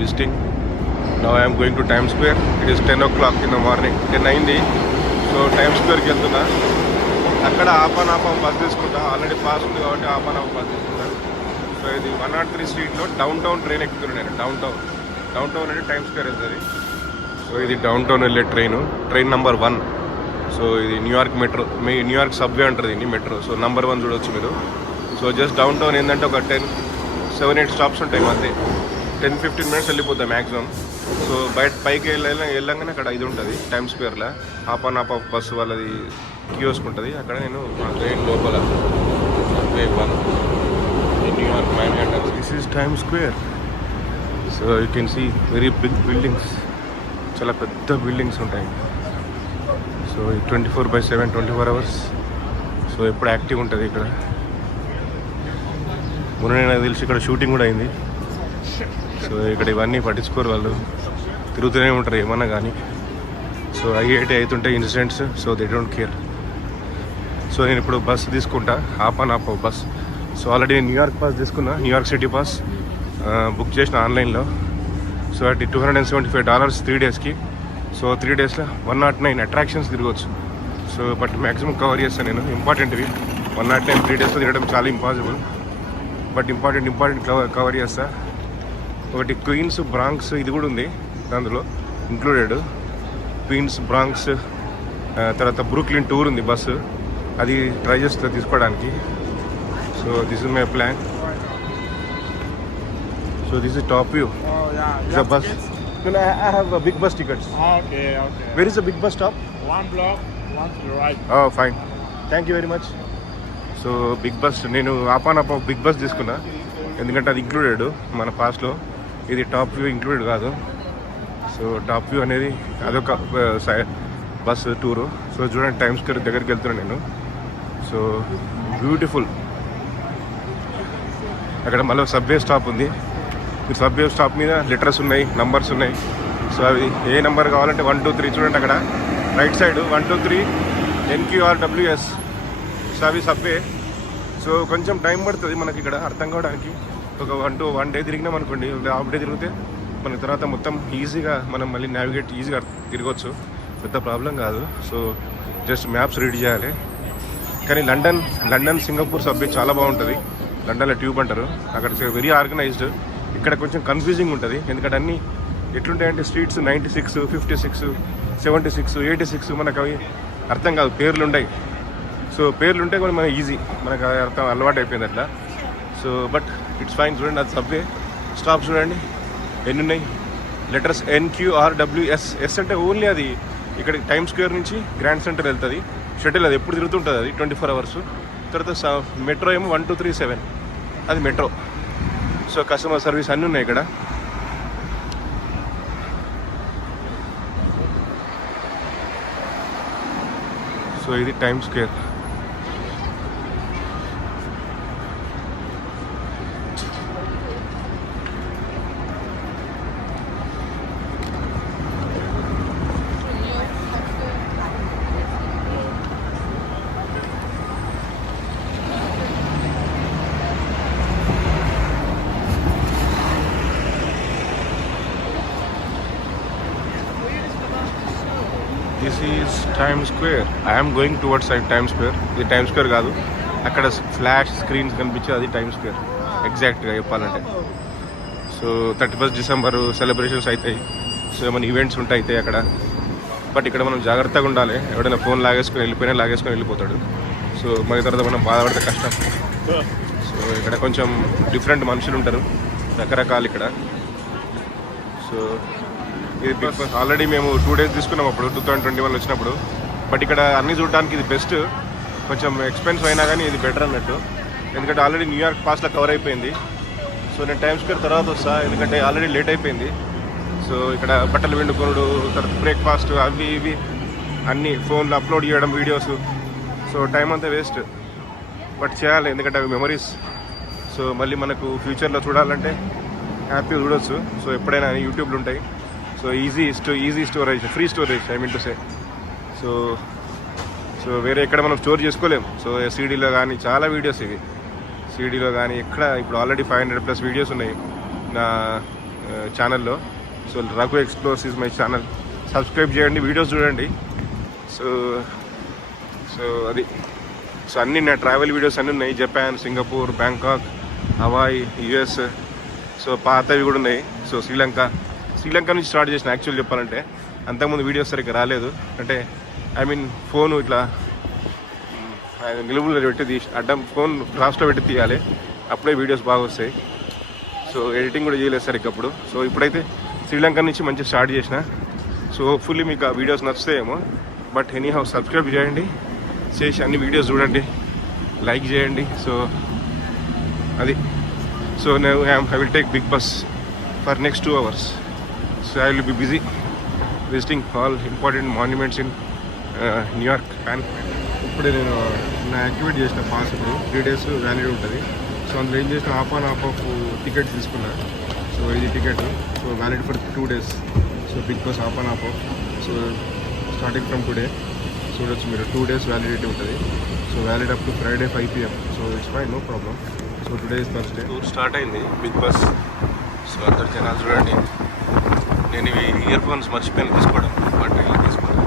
visiting. Now I am going to Times Square. It is 10 o'clock in the morning. 10 అయింది. So times స్క్వేర్కి వెళ్తున్నా. అక్కడ half on half bus తీసుకుంటా. Already pass ఉంది కాబట్టి half on half bus తీసుకుంటా. సో ఇది 103 స్ట్రీట్లో డౌన్ టౌన్ ట్రైన్ ఎక్కుతున్నాను నేను. డౌన్ టౌన్ అంటే టైమ్స్ స్క్వేర్ వెళ్తుంది. సో ఇది డౌన్ టౌన్ వెళ్ళే ట్రైన్ నెంబర్ 1. సో ఇది న్యూయార్క్ మెట్రో, న్యూయార్క్ సబ్వే అంటారు దీన్ని, మెట్రో. సో నెంబర్ 1 చూడవచ్చు మీరు. సో జస్ట్ డౌన్ టౌన్ ఏంటంటే ఒక 7-8 స్టాప్స్ ఉంటాయి మధ్య. 10-15 మినిట్స్ వెళ్ళిపోతాయి మ్యాక్సిమం. సో పైకి వెళ్ళంగానే అక్కడ ఇది ఉంటుంది టైమ్స్ స్క్వేర్లో. హాఫ్ అన్ హాఫ్ బస్సు వాళ్ళది కియోస్క్ ఉంటుంది. అక్కడ నేను మా ట్రైన్ లోపల New York Manhattan. This is Times Square. So you can see very big buildings, చాలా పెద్ద బిల్డింగ్స్ ఉంటాయి. So 24/7 24 hours. సో ఎప్పుడు యాక్టివ్ ఉంటుంది ఇక్కడ. మొన్న నాకు తెలిసి ఇక్కడ షూటింగ్ కూడా అయింది. సో ఇక్కడ ఇవన్నీ పట్టించుకోరు వాళ్ళు, తిరుగుతూనే ఉంటారు ఏమన్నా కానీ. సో ఐఐటి అవుతుంటాయి incidents. So they don't care. So నేను ఇప్పుడు బస్ తీసుకుంటా, half on half bus. So already నేను న్యూయార్క్ పాస్ తీసుకున్నా, న్యూయార్క్ సిటీ పాస్ బుక్ చేసిన ఆన్లైన్లో. సో అది $275 3 డేస్కి. సో 3 డేస్లో 109 అట్రాక్షన్స్ తిరగవచ్చు. సో బట్ మ్యాక్సిమం కవర్ చేస్తాను నేను ఇంపార్టెంట్వి. 109 3 డేస్లో తిరగడం చాలా ఇంపాసిబుల్, బట్ ఇంపార్టెంట్ కవర్ చేస్తా. ఒకటి క్వీన్స్ బ్రాంక్స్ ఇది కూడా ఉంది అందులో ఇంక్లూడెడ్. క్వీన్స్ బ్రాంక్స్ తర్వాత బ్రూక్లిన్ టూర్ ఉంది బస్సు, అది ట్రై చేస్తా తీసుకోవడానికి. So this is my plan. So this is top view. The bus. I have a big bus tickets. Okay. Where is the big bus stop? One block, one to the right. Oh, fine. Thank you very much. So big bus నేను hop on hop big bus తీసుకున్నా, ఎందుకంటే అది included మన పాస్లో. ఇది top view included కాదు. So top view అనేది అదొక బస్ టూరు. సో చూడండి టైమ్స్ స్క్వేర్ దగ్గరికి వెళ్తున్నాను నేను. So beautiful. అక్కడ మళ్ళీ సబ్వే స్టాప్ ఉంది. ఈ సబ్వే స్టాప్ మీద లెటర్స్ ఉన్నాయి, నంబర్స్ ఉన్నాయి. సో అవి ఏ నెంబర్ కావాలంటే 1 2 3 చూడండి అక్కడ రైట్ సైడ్ 1 2 3 NQRWS. సో అవి సబ్వే. సో కొంచెం టైం పడుతుంది మనకి ఇక్కడ అర్థం కావడానికి. ఒక 1 డే తిరిగినాం అనుకోండి, హాఫ్ డే తిరిగితే మన తర్వాత మొత్తం ఈజీగా మనం మళ్ళీ నావిగేట్ ఈజీగా తిరగవచ్చు, పెద్ద ప్రాబ్లం కాదు. సో జస్ట్ మ్యాప్స్ రీడ్ చేయాలి. కానీ లండన్ సింగపూర్ సబ్వే చాలా బాగుంటుంది. లండన్లో ట్యూబ్ అంటారు. అక్కడ వెరీ ఆర్గనైజ్డ్. ఇక్కడ కొంచెం కన్ఫ్యూజింగ్ ఉంటుంది, ఎందుకంటే అన్నీ ఎట్లుంటాయంటే స్ట్రీట్స్ 96 56 76 86 మనకు అవి అర్థం కాదు, పేర్లు ఉంటాయి. సో పేర్లు ఉంటే కూడా మనకి ఈజీ, మనకు అర్థం అలవాటు అయిపోయింది అట్లా. So but it's fine. చూడండి అది సబ్వే స్టాప్ చూడండి ఎన్ని ఉన్నాయి లెటర్స్. NQRWS. ఎస్ అంటే ఓన్లీ అది ఇక్కడ టైమ్ స్క్వేర్ నుంచి గ్రాండ్ సెంటర్ వెళ్తుంది షటిల్. అది ఎప్పుడు తిరుగుతుంటుంది, అది 24 అవర్స్. తర్వాత మెట్రో ఏమో 1 2 3 7, అది మెట్రో. సో కస్టమర్ సర్వీస్ అన్నీ ఉన్నాయి ఇక్కడ. సో ఇది time square. This is Times square. I'm going towards times square. ఇది టైమ్స్ స్క్వేర్ కాదు, అక్కడ ఫ్లాష్ స్క్రీన్స్ కనిపించేది అది టైమ్స్ స్క్వేర్ ఎగ్జాక్ట్గా చెప్పాలంటే. సో 31 డిసెంబర్ సెలబ్రేషన్స్ అవుతాయి. సో ఏమైనా ఈవెంట్స్ ఉంటాయి అక్కడ. బట్ ఇక్కడ మనం జాగ్రత్తగా ఉండాలి. ఎవడైనా ఫోన్ లాగేసుకొని వెళ్ళిపోతాడు. సో మన తర్వాత మనం బాధపడితే కష్టం. సో ఇక్కడ కొంచెం డిఫరెంట్ మనుషులు ఉంటారు, రకరకాలు ఇక్కడ. సో ఇది బిగ్ బస్. ఆల్రెడీ మేము 2 డేస్ తీసుకున్నాం అప్పుడు 2021 వచ్చినప్పుడు. బట్ ఇక్కడ అన్నీ చూడడానికి ఇది బెస్ట్. కొంచెం ఎక్స్పెన్సివ్ అయినా కానీ ఇది బెటర్ అన్నట్టు, ఎందుకంటే ఆల్రెడీ న్యూయార్క్ పాస్లో కవర్ అయిపోయింది. సో నేను టైమ్ స్క్వేర్ తర్వాత వస్తా, ఎందుకంటే ఆల్రెడీ లేట్ అయిపోయింది. సో ఇక్కడ బట్టలు పిండుకోవడం, తర్వాత బ్రేక్ఫాస్ట్, అవి ఇవి అన్నీ ఫోన్లో అప్లోడ్ చేయడం వీడియోస్. సో టైం అంతా వేస్ట్, బట్ చేయాలి ఎందుకంటే అవి మెమరీస్. సో మళ్ళీ మనకు ఫ్యూచర్లో చూడాలంటే హ్యాపీగా చూడవచ్చు. సో ఎప్పుడైనా యూట్యూబ్లో ఉంటాయి. So easy storage, free storage I mean to say. So వేరే ఎక్కడ మనం స్టోర్ చేసుకోలేము. సో సీడీలో కానీ చాలా వీడియోస్ ఇవి, సీడీలో కానీ ఎక్కడ ఇప్పుడు ఆల్రెడీ 500+ వీడియోస్ ఉన్నాయి నా ఛానల్లో. సో Raghu explores is my channel. Subscribe చేయండి, వీడియోస్ చూడండి. సో సో అది సో అన్నీ నా ట్రావెల్ వీడియోస్ అన్నీ ఉన్నాయి. Japan, Singapore, Bangkok, Hawaii, US. So పాతవి కూడా ఉన్నాయి. సో శ్రీలంక నుంచి స్టార్ట్ చేసిన యాక్చువల్ చెప్పాలంటే. అంతకుముందు వీడియోస్ సరిగ్గా రాలేదు, అంటే ఐ మీన్ ఫోను ఇట్లా నిలువులో పెట్టి అడ్డం ఫోన్ క్రాస్లో పెట్టి తీయాలి, అప్పుడే వీడియోస్ బాగా వస్తాయి. సో ఎడిటింగ్ కూడా చేయలేదు సరిగ్గా అప్పుడు. సో ఇప్పుడైతే శ్రీలంక నుంచి మంచిగా స్టార్ట్ చేసిన. సో హోప్ఫుల్లీ మీకు ఆ వీడియోస్ నచ్చుతాయేమో. బట్ ఎనీ హౌ సబ్స్క్రైబ్ చేయండి, చేసి అన్ని వీడియోస్ చూడండి, లైక్ చేయండి. సో అది so I will take big bus for next 2 hours. So I will be busy visiting all important monuments in New York. ఇప్పుడే నేను నా యాక్టివేట్ చేసిన పాస్. ఇప్పుడు 3 days వ్యాలిడ్ ఉంటుంది. సో అందులో ఏం చేసిన హాఫ్ ఆఫ్ టికెట్ తీసుకున్నా. సో ఇది ticket, so valid for 2 days. So big bus half off. So starting from today చూడొచ్చు మీరు, 2 days వ్యాలిడిటీ ఉంటుంది. So valid up to Friday 5 PM. So it's fine, no problem. So today is first day. Tour start అయింది big bus. So అందరు జనాలు చూడండి. నేను ఇవి ear phones మర్చిపోయాను తీసుకోవడం, బట్ ఇలా తీసుకోవడం.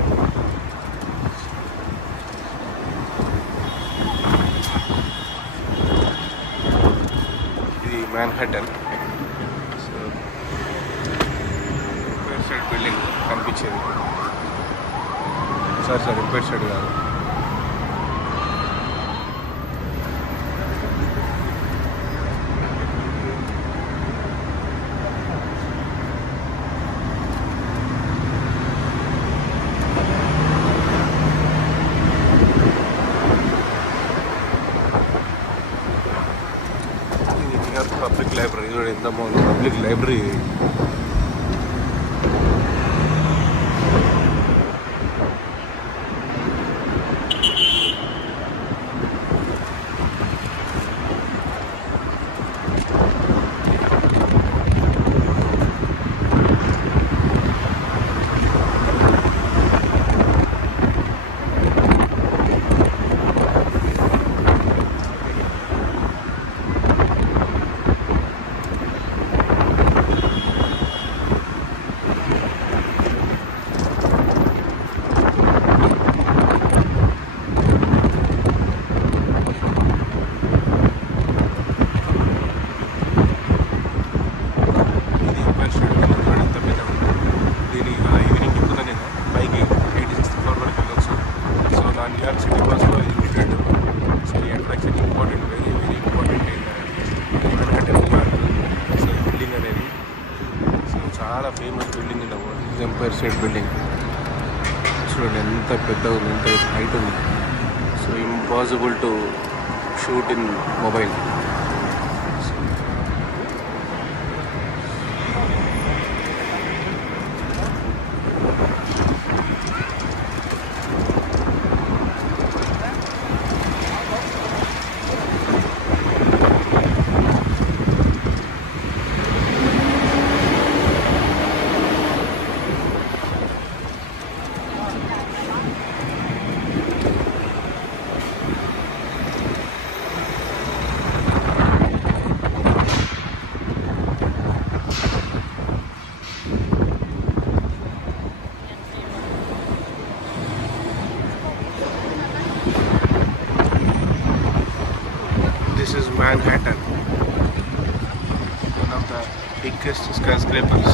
ఇది Manhattan. So Empire State building కనిపించేది. సార్ ఎంపైర్ స్టేట్ కాదు, పబ్లిక్ లైబ్రరీ. చూడండి ఎంత బాగుంది పబ్లిక్ లైబ్రరీ. న్యూయార్క్ సిటీ బస్లో ఇది లిమిటెడ్. సో ఈ attraction important, very very important New York. So ఈ బిల్డింగ్ అనేది సో చాలా famous building in the world, Empire State building. చూడండి ఎంత పెద్దగా ఉంది, ఎంత హైట్ ఉంది. So impossible to shoot in mobile. This is Manhattan, one of the biggest skyscrapers,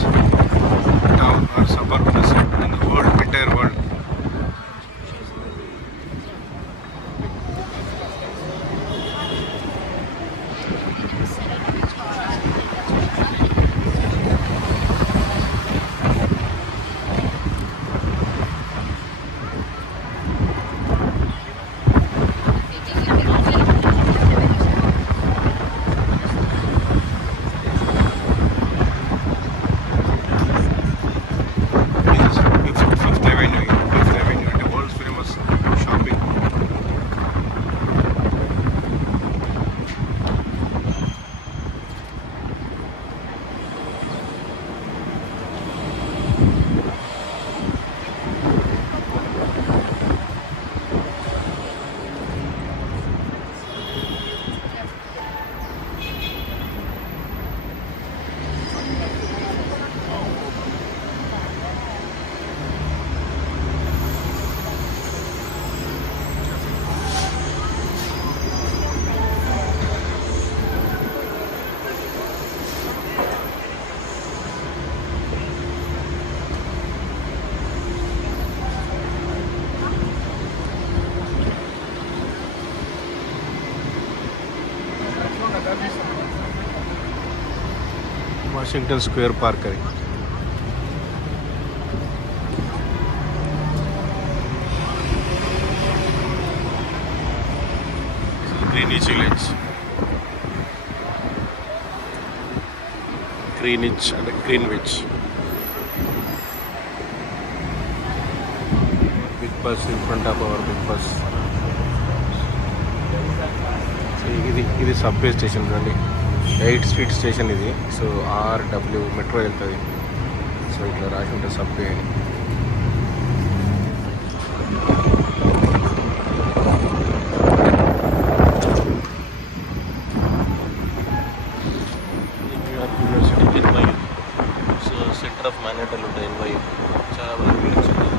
town or suburb in the world, entire world. Washington Square Park అది. Greenwich village. Greenwich అంటే Greenwich. Big bus in front of our big bus. ఇది subway station అండి. 8th street station ఇది. So RW metro వెళ్తుంది. So ఇట్లా రాసి ఉంటుంది subway అని. New York university NYU. So centre of Manhattan ఉంటుంది NYU. చాలా బాగా బిల్డింగ్స్ ఉంటాయి.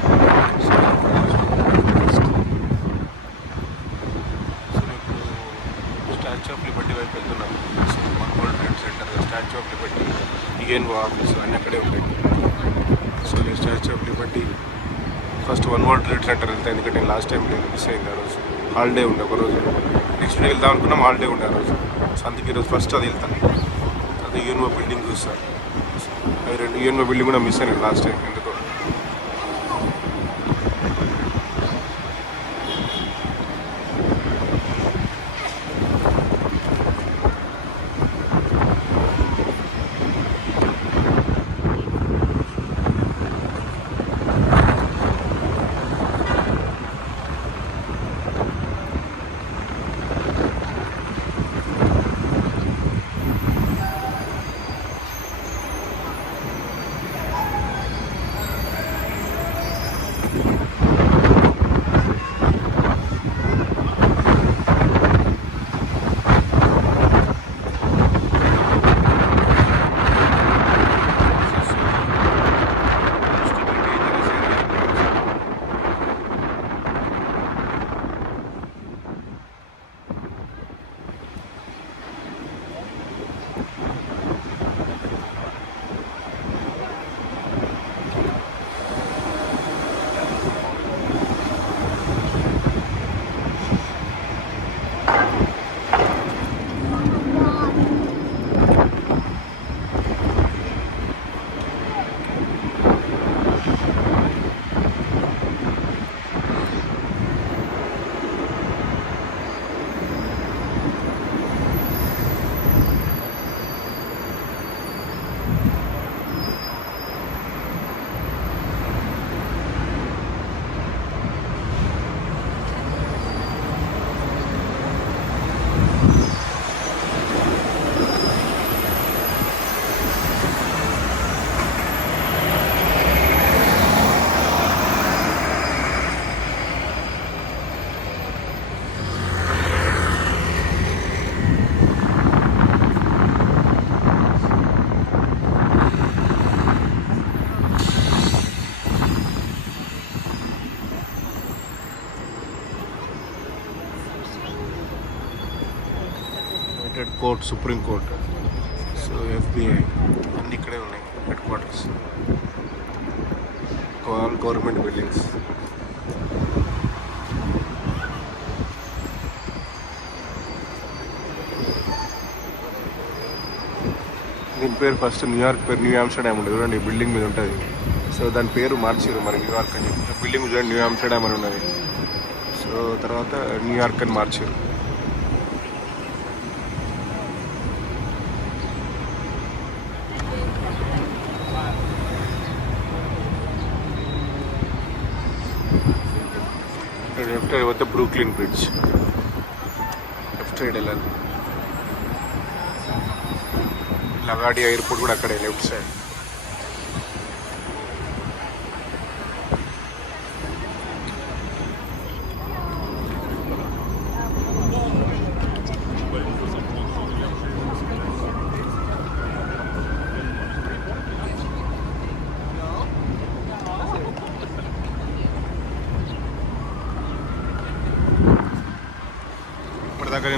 స్టాచ్యూ ఆఫ్ లిబర్టీ వైపు వెళ్తున్నాం. So world trade centre, statue of Liberty, PNO office అన్నీ అక్కడే ఉంటాయి. సో నేను statue of Liberty first world trade centre వెళ్తాను, ఎందుకంటే నేను లాస్ట్ టైం లేదు, మిస్ అయింది ఆ రోజు. హాలిడే ఉండే ఒక రోజు. నెక్స్ట్ డే వెళ్దాం అనుకున్నాం, హాలిడే ఉండే ఆ రోజు. సో అందుకే ఈరోజు ఫస్ట్ అది వెళ్తాను. అదే UNO బిల్డింగ్ చూస్తాను. అది 2 UNO బిల్డింగ్ కూడా మిస్ అయ్యాను లాస్ట్ టైం ఎందుకో. Court, supreme court, so FBI అన్నీ ఇక్కడే ఉన్నాయి. Head quarters, all government buildings. దీని పేరు ఫస్ట్ న్యూయార్క్ పేరు న్యూ ఆమ్స్టర్డామ్ ఉండేది. చూడండి ఈ బిల్డింగ్ మీద ఉంటుంది. సో దాని పేరు మార్చారు మరి న్యూయార్క్ అని. బిల్డింగ్ చూడండి న్యూ ఆమ్స్టర్డామ్ అని ఉన్నది. సో తర్వాత న్యూయార్క్ అని మార్చారు. లెఫ్ట్ సైడ్ పోతే బ్రూక్లిన్ బ్రిడ్జ్. లెఫ్ట్ సైడ్ వెళ్ళాలి. లగాడియా ఎయిర్పోర్ట్ కూడా అక్కడే లెఫ్ట్ సైడ్.